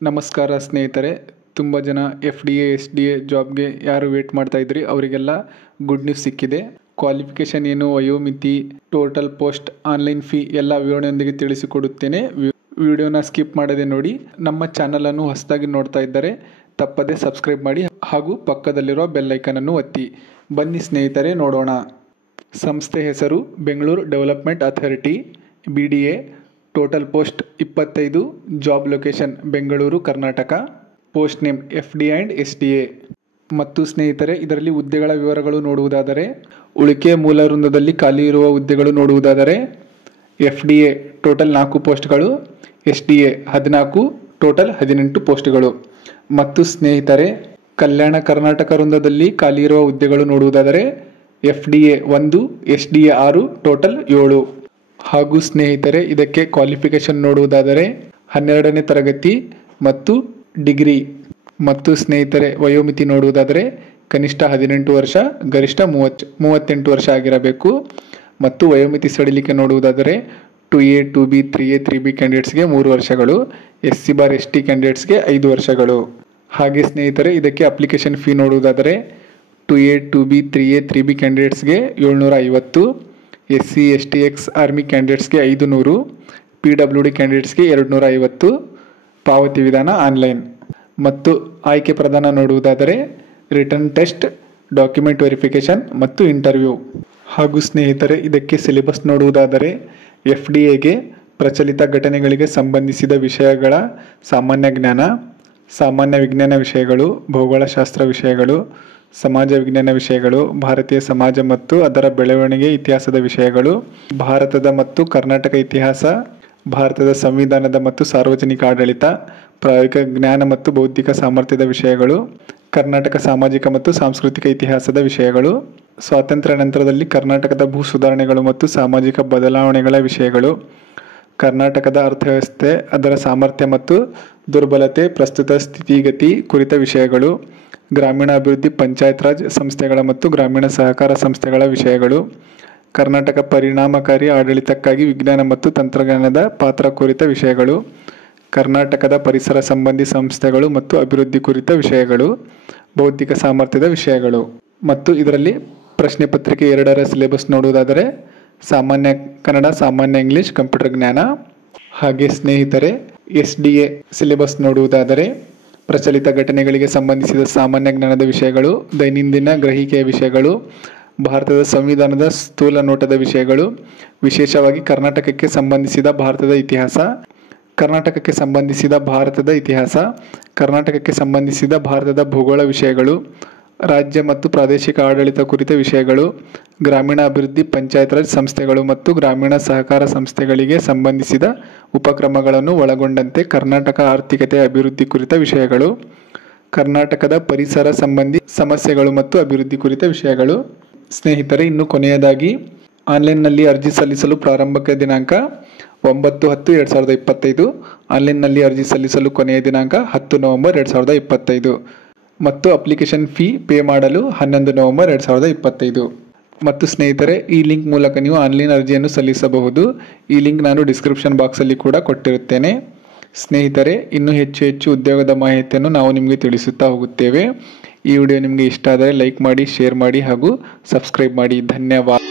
ನಮಸ್ಕಾರ ಸ್ನೇಹಿತರೆ, ತುಂಬ ಜನ FDA SDA ಜಾಬ್ಗೆ ಯಾರು ವೇಟ್ ಮಾಡ್ತಾ ಇದ್ರಿ ಅವರಿಗೆಲ್ಲ ಗುಡ್ ನ್ಯೂಸ್ ಸಿಕ್ಕಿದೆ. ಕ್ವಾಲಿಫಿಕೇಷನ್ ಏನು, ವಯೋಮಿತಿ, ಟೋಟಲ್ ಪೋಸ್ಟ್, ಆನ್ಲೈನ್ ಫೀ ಎಲ್ಲ ವಿವರಣೆಯೊಂದಿಗೆ ತಿಳಿಸಿಕೊಡುತ್ತೇನೆ. ವಿಡಿಯೋನ ಸ್ಕಿಪ್ ಮಾಡದೆ ನೋಡಿ. ನಮ್ಮ ಚಾನಲನ್ನು ಹೊಸದಾಗಿ ನೋಡ್ತಾ ಇದ್ದರೆ ತಪ್ಪದೆ ಸಬ್ಸ್ಕ್ರೈಬ್ ಮಾಡಿ ಹಾಗೂ ಪಕ್ಕದಲ್ಲಿರುವ ಬೆಲ್ ಐಕನನ್ನು ಒತ್ತಿ. ಬನ್ನಿ ಸ್ನೇಹಿತರೆ ನೋಡೋಣ. ಸಂಸ್ಥೆ ಹೆಸರು Bengaluru development authority BDA. Total post 25. Job location Bengaluru Karnataka. Post name FD and SDA. ಮತ್ತು ಸ್ನೇಹಿತರೆ, ಇದರಲ್ಲಿ ಹುದ್ದೆಗಳ ವಿವರಗಳು ನೋಡುವುದಾದರೆ, ಉಳಿಕೆ ಮೂಲ ವೃಂದದಲ್ಲಿ ಖಾಲಿ ಇರುವ ಹುದ್ದೆಗಳು ನೋಡುವುದಾದರೆ FDA ಟೋಟಲ್ 4 ಪೋಸ್ಟ್ಗಳು, SDA 14, ಟೋಟಲ್ 18 ಪೋಸ್ಟ್ಗಳು. ಮತ್ತು ಸ್ನೇಹಿತರೆ, ಕಲ್ಯಾಣ ಕರ್ನಾಟಕ ವೃಂದದಲ್ಲಿ ಖಾಲಿ ಇರುವ ಹುದ್ದೆಗಳು ನೋಡುವುದಾದರೆ FDA 1, SDA 6, ಟೋಟಲ್ 7. ಹಾಗೂ ಸ್ನೇಹಿತರೆ, ಇದಕ್ಕೆ ಕ್ವಾಲಿಫಿಕೇಷನ್ ನೋಡುವುದಾದರೆ 12ನೇ ತರಗತಿ ಮತ್ತು ಡಿಗ್ರಿ. ಮತ್ತು ಸ್ನೇಹಿತರೆ, ವಯೋಮಿತಿ ನೋಡುವುದಾದರೆ ಕನಿಷ್ಠ 18 ವರ್ಷ, ಗರಿಷ್ಠ 38 ವರ್ಷ ಆಗಿರಬೇಕು. ಮತ್ತು ವಯೋಮಿತಿ ಸಡಿಲಿಕೆ ನೋಡುವುದಾದರೆ 2A 2B 3A 3B ಕ್ಯಾಂಡಿಡೇಟ್ಸ್ಗೆ 3 ವರ್ಷಗಳು, SC/ST ಕ್ಯಾಂಡಿಡೇಟ್ಸ್ಗೆ 5 ವರ್ಷಗಳು. ಹಾಗೆ ಸ್ನೇಹಿತರೆ, ಇದಕ್ಕೆ ಅಪ್ಲಿಕೇಶನ್ ಫೀ ನೋಡುವುದಾದರೆ 2A 2B 3A 3B ಕ್ಯಾಂಡಿಡೇಟ್ಸ್ಗೆ 750, SC ST X ಆರ್ಮಿ ಕ್ಯಾಂಡಿಡೇಟ್ಸ್ಗೆ 500, PWD ಕ್ಯಾಂಡಿಡೇಟ್ಸ್ಗೆ 250. ಪಾವತಿ ವಿಧಾನ ಆನ್ಲೈನ್. ಮತ್ತು ಆಯ್ಕೆ ಪ್ರದಾನ ನೋಡುವುದಾದರೆ ರಿಟರ್ನ್ ಟೆಸ್ಟ್, ಡಾಕ್ಯುಮೆಂಟ್ ವೆರಿಫಿಕೇಷನ್ ಮತ್ತು ಇಂಟರ್ವ್ಯೂ. ಹಾಗೂ ಸ್ನೇಹಿತರೆ, ಇದಕ್ಕೆ ಸಿಲೆಬಸ್ ನೋಡುವುದಾದರೆ FDAಗೆ ಪ್ರಚಲಿತ ಘಟನೆಗಳಿಗೆ ಸಂಬಂಧಿಸಿದ ವಿಷಯಗಳ ಸಾಮಾನ್ಯ ಜ್ಞಾನ, ಸಾಮಾನ್ಯ ವಿಜ್ಞಾನ ವಿಷಯಗಳು, ಭೌಗೋಳಶಾಸ್ತ್ರ ವಿಷಯಗಳು, ಸಮಾಜ ವಿಜ್ಞಾನ ವಿಷಯಗಳು, ಭಾರತೀಯ ಸಮಾಜ ಮತ್ತು ಅದರ ಬೆಳವಣಿಗೆ ಇತಿಹಾಸದ ವಿಷಯಗಳು, ಭಾರತದ ಮತ್ತು ಕರ್ನಾಟಕ ಇತಿಹಾಸ, ಭಾರತದ ಸಂವಿಧಾನದ ಮತ್ತು ಸಾರ್ವಜನಿಕ ಆಡಳಿತ, ಪ್ರಾಯೋಗಿಕ ಜ್ಞಾನ ಮತ್ತು ಬೌದ್ಧಿಕ ಸಾಮರ್ಥ್ಯದ ವಿಷಯಗಳು, ಕರ್ನಾಟಕ ಸಾಮಾಜಿಕ ಮತ್ತು ಸಾಂಸ್ಕೃತಿಕ ಇತಿಹಾಸದ ವಿಷಯಗಳು, ಸ್ವಾತಂತ್ರ್ಯ ನಂತರದಲ್ಲಿ ಕರ್ನಾಟಕದ ಭೂ ಸುಧಾರಣೆಗಳು ಮತ್ತು ಸಾಮಾಜಿಕ ಬದಲಾವಣೆಗಳ ವಿಷಯಗಳು, ಕರ್ನಾಟಕದ ಅರ್ಥವ್ಯವಸ್ಥೆ, ಅದರ ಸಾಮರ್ಥ್ಯ ಮತ್ತು ದುರ್ಬಲತೆ, ಪ್ರಸ್ತುತ ಸ್ಥಿತಿಗತಿ ಕುರಿತ ವಿಷಯಗಳು, ಗ್ರಾಮೀಣಾಭಿವೃದ್ಧಿ, ಪಂಚಾಯತ್ ರಾಜ್ ಸಂಸ್ಥೆಗಳ ಮತ್ತು ಗ್ರಾಮೀಣ ಸಹಕಾರ ಸಂಸ್ಥೆಗಳ ವಿಷಯಗಳು, ಕರ್ನಾಟಕ ಪರಿಣಾಮಕಾರಿ ಆಡಳಿತಕ್ಕಾಗಿ ವಿಜ್ಞಾನ ಮತ್ತು ತಂತ್ರಜ್ಞಾನದ ಪಾತ್ರ ಕುರಿತ ವಿಷಯಗಳು, ಕರ್ನಾಟಕದ ಪರಿಸರ ಸಂಬಂಧಿ ಸಂಸ್ಥೆಗಳು ಮತ್ತು ಅಭಿವೃದ್ಧಿ ಕುರಿತ ವಿಷಯಗಳು, ಬೌದ್ಧಿಕ ಸಾಮರ್ಥ್ಯದ ವಿಷಯಗಳು. ಮತ್ತು ಇದರಲ್ಲಿ ಪ್ರಶ್ನೆ ಪತ್ರಿಕೆ 2ರ ಸಿಲೆಬಸ್ ನೋಡುವುದಾದರೆ ಸಾಮಾನ್ಯ ಕನ್ನಡ, ಸಾಮಾನ್ಯ ಇಂಗ್ಲಿಷ್, ಕಂಪ್ಯೂಟರ್ ಜ್ಞಾನ. ಹಾಗೆ ಸ್ನೇಹಿತರೆ, SDA ಸಿಲೆಬಸ್ ನೋಡುವುದಾದರೆ ಪ್ರಚಲಿತ ಘಟನೆಗಳಿಗೆ ಸಂಬಂಧಿಸಿದ ಸಾಮಾನ್ಯ ಜ್ಞಾನದ ವಿಷಯಗಳು, ದೈನಂದಿನ ಗ್ರಹಿಕೆಯ ವಿಷಯಗಳು, ಭಾರತದ ಸಂವಿಧಾನದ ಸ್ಥೂಲ ನೋಟದ ವಿಷಯಗಳು, ವಿಶೇಷವಾಗಿ ಕರ್ನಾಟಕಕ್ಕೆ ಸಂಬಂಧಿಸಿದ ಭಾರತದ ಇತಿಹಾಸ, ಕರ್ನಾಟಕಕ್ಕೆ ಸಂಬಂಧಿಸಿದ ಭಾರತದ ಇತಿಹಾಸ, ಕರ್ನಾಟಕಕ್ಕೆ ಸಂಬಂಧಿಸಿದ ಭಾರತದ ಭೂಗೋಳ ವಿಷಯಗಳು, ರಾಜ್ಯ ಮತ್ತು ಪ್ರಾದೇಶಿಕ ಆಡಳಿತ ಕುರಿತ ವಿಷಯಗಳು, ಗ್ರಾಮೀಣ ಅಭಿವೃದ್ಧಿ, ಪಂಚಾಯತ್ ರಾಜ್ ಸಂಸ್ಥೆಗಳು ಮತ್ತು ಗ್ರಾಮೀಣ ಸಹಕಾರ ಸಂಸ್ಥೆಗಳಿಗೆ ಸಂಬಂಧಿಸಿದ ಉಪಕ್ರಮಗಳನ್ನು ಒಳಗೊಂಡಂತೆ ಕರ್ನಾಟಕ ಆರ್ಥಿಕತೆ ಅಭಿವೃದ್ಧಿ ಕುರಿತ ವಿಷಯಗಳು, ಕರ್ನಾಟಕದ ಪರಿಸರ ಸಂಬಂಧಿ ಸಮಸ್ಯೆಗಳು ಮತ್ತು ಅಭಿವೃದ್ಧಿ ಕುರಿತ ವಿಷಯಗಳು. ಸ್ನೇಹಿತರೆ, ಇನ್ನು ಕೊನೆಯದಾಗಿ ಆನ್ಲೈನ್ನಲ್ಲಿ ಅರ್ಜಿ ಸಲ್ಲಿಸಲು ಪ್ರಾರಂಭಿಕ ದಿನಾಂಕ 9/10/2025. ಆನ್ಲೈನ್ನಲ್ಲಿ ಅರ್ಜಿ ಸಲ್ಲಿಸಲು ಕೊನೆಯ ದಿನಾಂಕ 10 ನವೆಂಬರ್ 2025. ಮತ್ತು ಅಪ್ಲಿಕೇಶನ್ ಫೀ ಪೇ ಮಾಡಲು 11 ನವೆಂಬರ್ 2025. ಮತ್ತು ಸ್ನೇಹಿತರೆ, ಈ ಲಿಂಕ್ ಮೂಲಕ ನೀವು ಆನ್ಲೈನ್ ಅರ್ಜಿಯನ್ನು ಸಲ್ಲಿಸಬಹುದು. ಈ ಲಿಂಕ್ ನಾನು ಡಿಸ್ಕ್ರಿಪ್ಷನ್ ಬಾಕ್ಸಲ್ಲಿ ಕೂಡ ಕೊಟ್ಟಿರುತ್ತೇನೆ. ಸ್ನೇಹಿತರೆ, ಇನ್ನೂ ಹೆಚ್ಚು ಉದ್ಯೋಗದ ಮಾಹಿತಿಯನ್ನು ನಾವು ನಿಮಗೆ ತಿಳಿಸುತ್ತಾ ಹೋಗುತ್ತೇವೆ. ಈ ವಿಡಿಯೋ ನಿಮಗೆ ಇಷ್ಟ ಆದರೆ ಲೈಕ್ ಮಾಡಿ, ಶೇರ್ ಮಾಡಿ ಹಾಗೂ ಸಬ್ಸ್ಕ್ರೈಬ್ ಮಾಡಿ. ಧನ್ಯವಾದ.